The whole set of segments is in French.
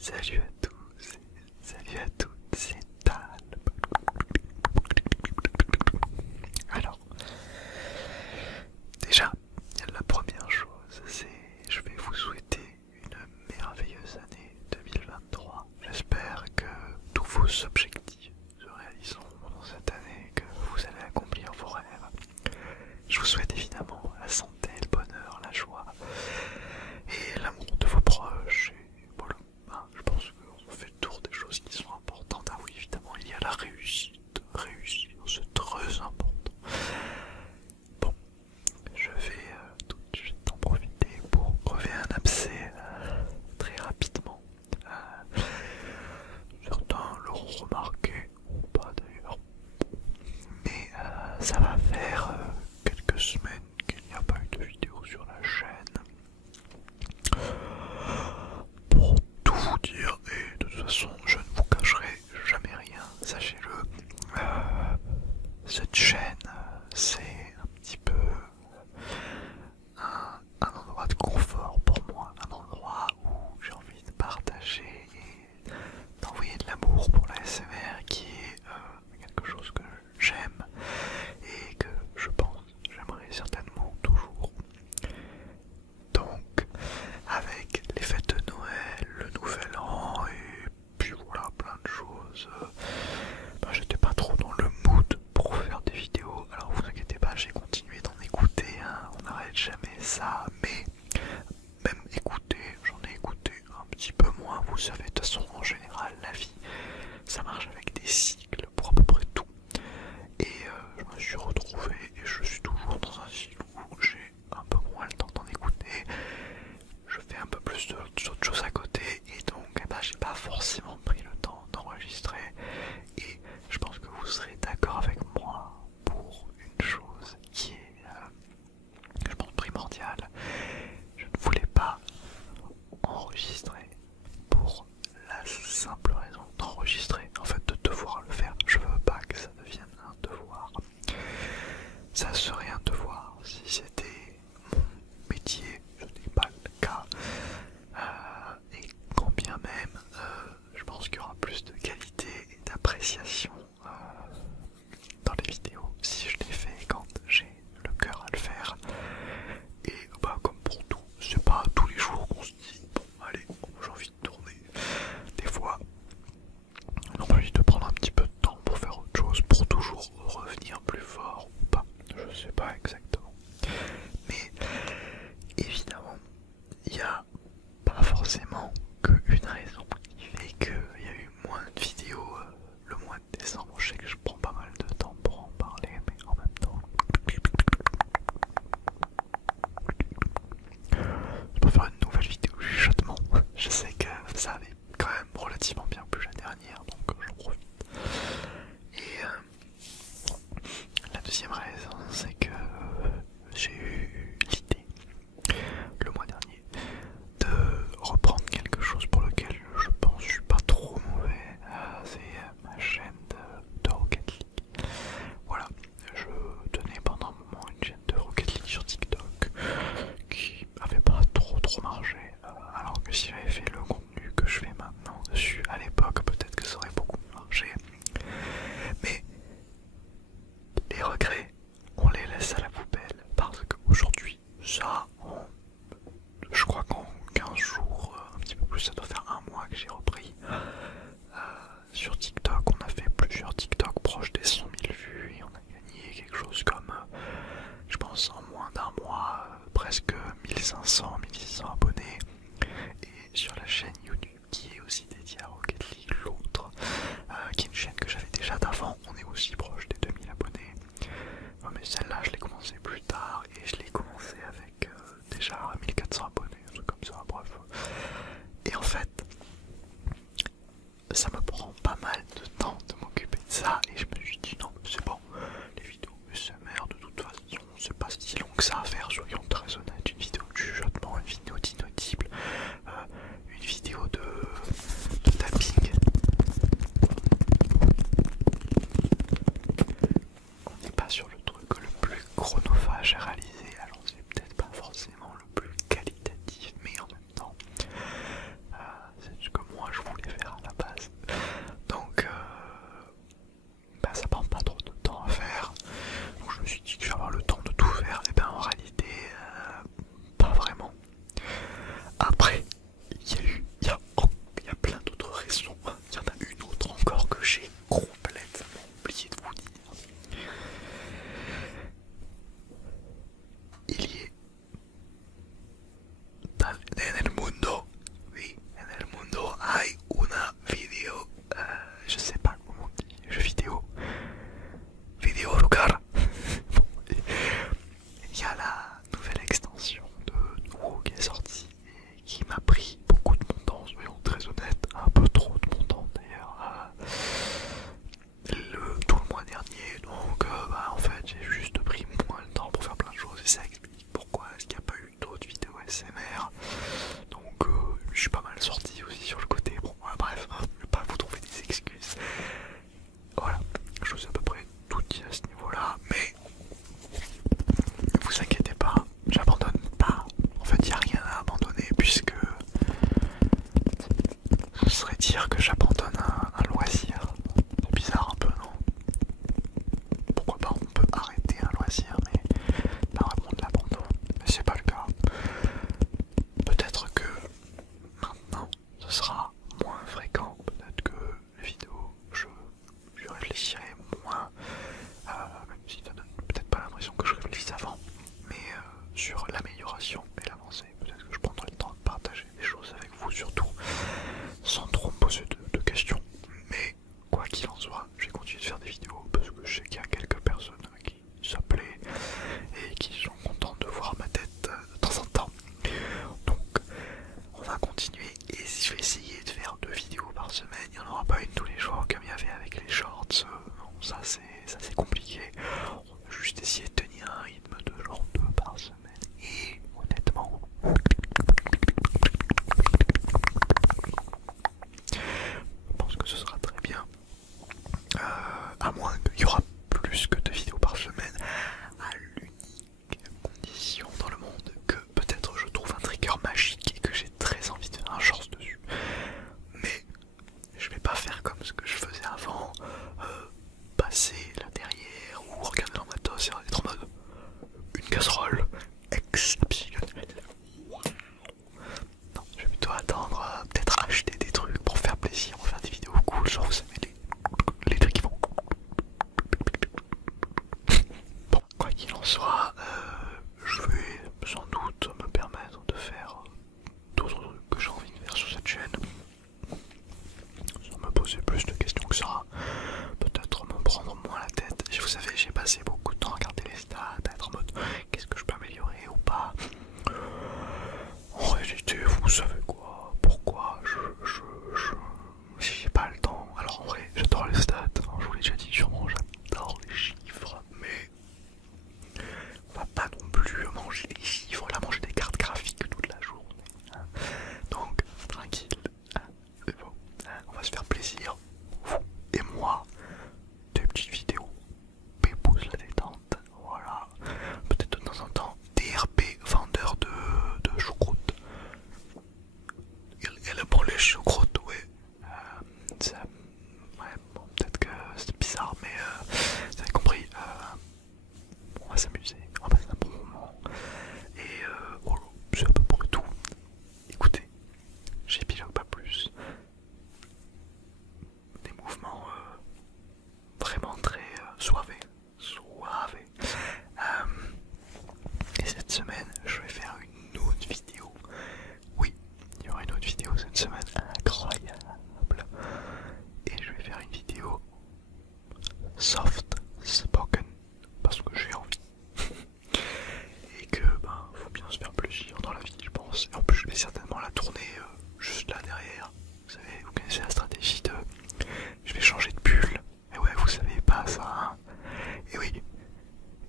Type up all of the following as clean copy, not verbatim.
Salut à tous, salut à toutes, c'est Tal. Alors, déjà, la première chose, c'est je vais vous souhaiter une merveilleuse année 2023. J'espère que tous vos objectifs se réaliseront dans cette année, que vous allez accomplir vos rêves. Je vous souhaite évidemment la santé, le bonheur, la joie et l'amour de vos proches. Et voilà, je pense qu'on fait le tour des choses qui sont importantes. Ah oui, évidemment, il y a la réussite. Réussir, c'est très important. Bon, je vais tout de suite en profiter pour crever un abcès très rapidement. Certains l'auront remarqué, ou pas d'ailleurs. Mais ça va faire quelques semaines qu'il n'y a pas eu de vidéo sur la chaîne. Pour tout vous dire, et de toute façon je ne vous cacherai jamais rien, sachez-le, cette chaîne c'est un petit peu un endroit de confort pour moi, un endroit où j'ai envie de partager et d'envoyer de l'amour pour la SMR qui est quelque chose que j'aime et que je pense j'aimerais certainement toujours. Donc avec les fêtes de Noël, le nouvel an et puis voilà plein de choses, j'étais pas trop dans le mood pour faire des vidéos. Alors vous inquiétez pas, j'ai continué d'en écouter, on n'arrête jamais ça, mais même écouter, j'en ai écouté un petit peu moins. Vous savez, de toute façon en général la vie ça marche avec des cycles pour à peu près tout. Et je me suis retrouvé et je suis toujours dans un cycle où j'ai un peu moins le temps d'en écouter. Je fais un peu plus d'autres choses à côté et donc j'ai pas forcément pris le temps d'enregistrer. Et je pense que vous serez d'accord avec moi pour une chose qui est, je pense, primordiale. Je ne voulais pas enregistrer pour la simple raison d'enregistrer, en fait de devoir le faire. Je veux pas que ça devienne un devoir. Ça serait un devoir si c'était mon métier, ce n'est pas le cas. Et quand bien même, je pense qu'il y aura plus de qualité et d'appréciation dans les vidéos si je les fais quand j'ai le cœur à le faire. Et comme pour tout, c'est pas tous les jours qu'on se dit bon allez, j'ai envie de tourner. Des fois on a envie de prendre un petit peu de temps pour faire autre chose, pour toujours revenir plus fort ou pas, je sais pas exactement. Mais évidemment, il n'y a pas forcément qu'une raison qui fait qu'il y a eu moins de vidéos le mois de décembre. Je sais que je prends pas mal de temps pour en parler, mais en même temps je peux faire une nouvelle vidéo chuchotement. Je sais que ça avait quand même relativement bien plu la dernière, donc j'en profite. Et la deuxième raison, c'est que j'ai eu l'idée le mois dernier de reprendre quelque chose pour lequel je pense je suis pas trop mauvais. C'est ma chaîne de Rocket League. Voilà, je tenais pendant un moment une chaîne de Rocket League sur TikTok qui avait pas trop marché, alors que si j'avais fait le contenu que je fais maintenant dessus à l'époque, peut-être que ça aurait beaucoup marché. Mais les regrets, on les laisse à la poubelle parce qu'aujourd'hui, ça, je crois qu'en 15 jours, un petit peu plus, ça doit faire un mois que j'ai repris. Sur TikTok, on a fait plusieurs TikTok proches des 100 000 vues et on a gagné quelque chose comme, je pense en moins d'un mois, presque 1500, 1600 abonnés. Et sur la chaîne YouTube qui est aussi dédiée à Rocket League, l'autre, qui est une chaîne que j'avais déjà d'avant, on est aussi proche des 2000 abonnés. Mais celle-là, je l'ai commencé plus tard et je l'ai commencé avec déjà 1400 abonnés, un truc comme ça, bref. Et en fait, ça me prend pas mal de temps de m'occuper de ça et je me suis dit non, c'est bon, les vidéos SMR de toute façon, c'est pas si long que ça à faire, soyons très honnêtes. Une vidéo de chuchotement, une vidéo d'inaudible, une vidéo de tapping. On n'est pas sur le truc le plus chronophage à réaliser, alors c'est peut-être pas forcément le plus qualitatif, mais en même temps, c'est ce que moi je mal sorti aussi sur le côté. Bon, bref, je vais pas vous trouver des excuses. Voilà, je vous ai à peu près tout dit à ce niveau-là, mais ne vous inquiétez pas, j'abandonne pas. En fait, il n'y a rien à abandonner puisque ce serait dire que j'abandonne un loisir. C'est bizarre un peu, non? Pourquoi pas, on peut arrêter un loisir, mais pas vraiment de l'abandon. Mais c'est pas le cas. Peut-être que maintenant, ce sera moins fréquent. Peut-être que les vidéos, je réfléchirai moins, même si ça donne peut-être pas l'impression que je réfléchisse avant, mais sur l'amélioration et l'avancée. Peut-être que je prendrai le temps de partager des choses avec vous, surtout sans trop me poser de questions. Mais quoi qu'il en soit, je vais continuer de faire des vidéos parce que je sais qu'il y a quelques personnes qui ça plaît et qui sont contentes de voir ma tête de temps en temps. Donc on va continuer et je vais essayer de faire 2 vidéos par semaine. Il n'y en aura pas une tous les jours comme il y avait avec les shorts. Non, ça c'est compliqué. On va juste essayer de tenir un rythme de genre 2 par semaine. Et honnêtement, je pense que ce sera très bien. À moins qu'il y aura plus que 2 vidéos par semaine, à l'unique condition dans le monde que peut-être je trouve un trigger magique et que j'ai très envie de faire un short dessus. Mais je vais pas faire comme ce que je faisais avant, passer là derrière ou regarder dans ma tasse et être en mode une casserole exceptionnelle. Non, je vais plutôt attendre, peut-être acheter des trucs pour faire plaisir, pour faire des vidéos cool, genre vous savez les trucs qui vont. Bon, quoi qu'il en soit, je vais sans doute me permettre de faire d'autres trucs que j'ai envie de faire sur cette chaîne, sans me poser plus de questions que ça, peut-être me prendre moins la tête. Vous savez, j'ai passé beaucoup de temps à regarder les stats, à être en mode qu'est-ce que je peux améliorer ou pas. En réalité, vous savez quoi, pourquoi j'ai pas le temps. Alors en vrai, j'adore les stats, hein, je vous l'ai déjà dit sûrement, j'adore les chiffres, mais on va pas non plus manger les chiffres, là manger des cartes graphiques toute la journée. Hein. Donc, tranquille, hein, c'est bon, hein, on va se faire plaisir, vous et moi, des petites vidéos, pépouze la détente, voilà, peut-être de temps en temps, DRP, vendeur de choucroute. Il est bon les choucroutes, ouais. Ouais, bon, peut-être que c'est bizarre, mais vous avez compris. On va s'amuser, on va passer un bon moment. Et voilà, c'est à peu près tout. Écoutez, j'épilogue pas plus. Des mouvements vraiment très suavés. Et cette semaine, je vais faire une autre vidéo. Oui, il y aura une autre vidéo cette semaine incroyable. Et je vais faire une vidéo soft spoken parce que j'ai envie. Et que faut bien se faire plaisir dans la vie, je pense. Et en plus, je vais certainement la tourner juste là derrière. Vous savez, vous connaissez la stratégie de je vais changer de pull. Et ouais, vous savez pas ça, hein. Et oui.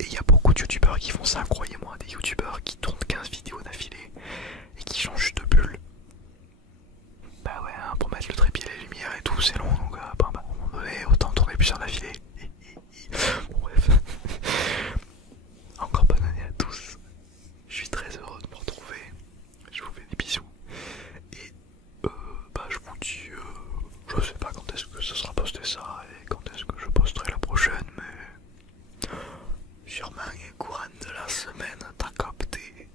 Et il y a beaucoup de youtubeurs qui font ça, croyez-moi, des youtubeurs qui tournent 15 vidéos d'affilée et qui changent de pull. Bah ouais, hein, pour mettre le trépied, les lumières et tout, c'est long, donc à un moment donné, autant tourner plusieurs d'affilée. Bon, bref. Encore bonne année à tous. Je suis très heureux de me retrouver. Je vous fais des bisous. Et je vous dis, je sais pas quand est-ce que ce sera posté ça et quand est-ce que je posterai la prochaine, mais sûrement courant de la semaine, t'as capté.